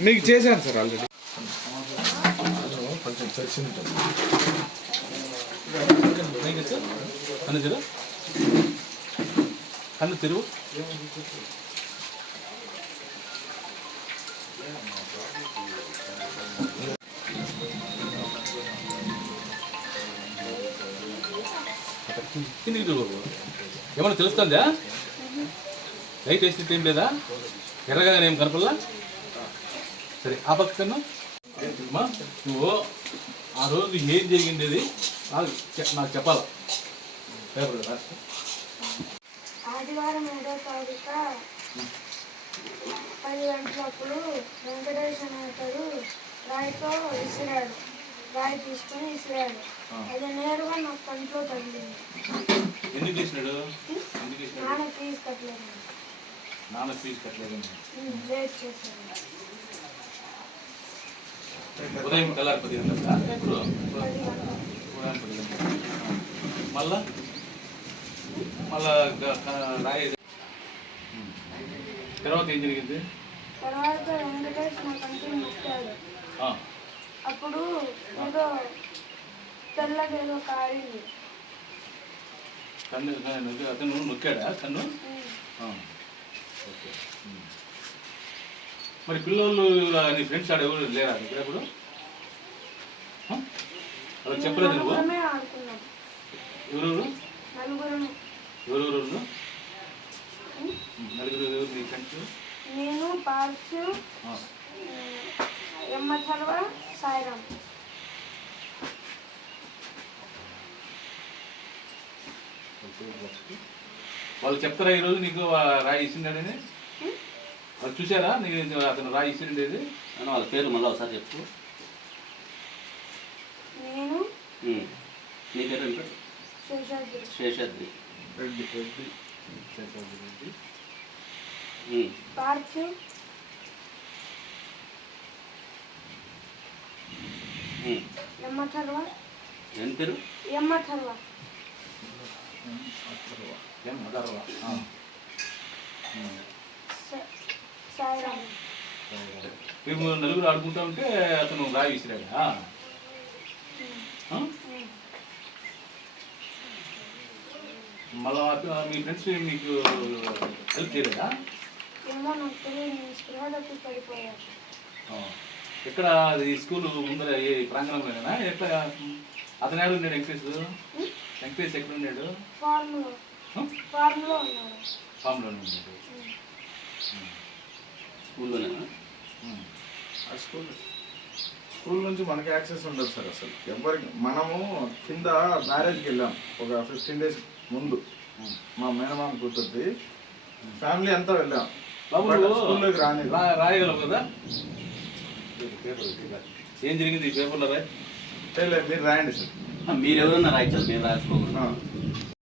మీకు చేశాను sir already. కొంచెం చర్చింది కన్ను కన్ను తెరువు కిందికి తిరుగు ఏమన్నా తెలుస్తుందా? లైట్ వేసినట్టు ఏం లేదా? ఎర్రగా ఏం కనపల్లా సరే ఆ పక్క కన్నా. అమ్మా, నువ్వు ఆ రోజు ఏం జరిగింది నాకు నాకు చెప్పాలా? పేపర్ రాసుకో. ఆదివారం ఏడో తారీఖు పది గంటలప్పుడు వెంకటేష్ అనే అతడు రాయితో విసిరాడు. రాయి తీసుకుని విసిరాడు. అది నేరుగా నా కంట్లో తగిలింది ఎందుకు చేసినాడు నాన్న ఫీజు కట్టలేదు నాన్న ఫీజు కట్టలేదు లేట్ చేశాడు. ఉదయం తెల్లారి పది ఇప్పుడు గంటలు ఉదయం పది గంటలకు మళ్ళా మళ్ళా రాయి. తర్వాత ఏం జరిగింది? తర్వాత వెంకటేష్ ముట్టాడు అప్పుడు ఏదో తెల్లగా ఏదో కారింది. కన్ను అతను నొక్కాడా? కన్ను? ఓకే. మరి పిల్లలు నీ ఫ్రెండ్స్ ఆడ ఎవరు లేరా ఇక్కడ ఇప్పుడు? అలా చెప్పలేదు నువ్వు? ఎవరెవరు? ఎవరెవరు? నలుగురు ఎవరు నీ ఫ్రెండ్స్ నేను పార్చు ఎమ్మ చలవ సాయిరామ్. వాళ్ళు చెప్తారా ఈరోజు నీకు రాయి ఇచ్చిండని వాళ్ళు చూసారా నీకు అతను రాయి ఇచ్చిండేది అన్న వాళ్ళ పేరు మళ్ళీ ఒకసారి చెప్పు. నేను ఉమ్. నీ పేరు ఏంటి? శేషాద్రి. శేషాద్రి. రెడ్డి రెడ్డి శేషాద్రి రెడ్డి. ఉమ్. పార్చు ఉమ్. ఎమ్మ చలవ ఏం పేరు? ఎమ్మ ఏం సాయిరామ్ మేము నలుగురు ఆడుకుంటా ఉంటే అతను రాయి విసిరాడా? మళ్ళా మీ ఫ్రెండ్స్ మీకు హెల్ప్ చేయలేదా. ఎక్కడ? అది స్కూల్ ముందర ఏ ప్రాంగణంలోనేనా? ఎట్లా? అతను ఎవరు ఉన్నాడు వెంకటేష్ వెంకటేష్ ఎక్కడ ఉన్నాడు? ఫామ్లోనే ఉన్నాడు. స్కూల్లోనేనా. ఆ స్కూల్ స్కూల్ నుంచి మనకి యాక్సెస్ ఉండదు సార్ అసలు. ఎవరికి మనము కింద మ్యారేజ్కి వెళ్ళాం. ఒక ఫిఫ్టీన్ డేస్ ముందు. మా మేనమామ కూతుర్ది. ఫ్యామిలీ అంతా వెళ్ళాం. స్కూల్లోకి రాలేదు. రా- రాయగలవు కదా? పేపర్ ఏం జరిగింది ఈ పేపర్లో రాయ్ లేదు, మీరు రాయండి సార్. ఆ, మీరెవరన్నా రాయించాలి మీరు ఆ.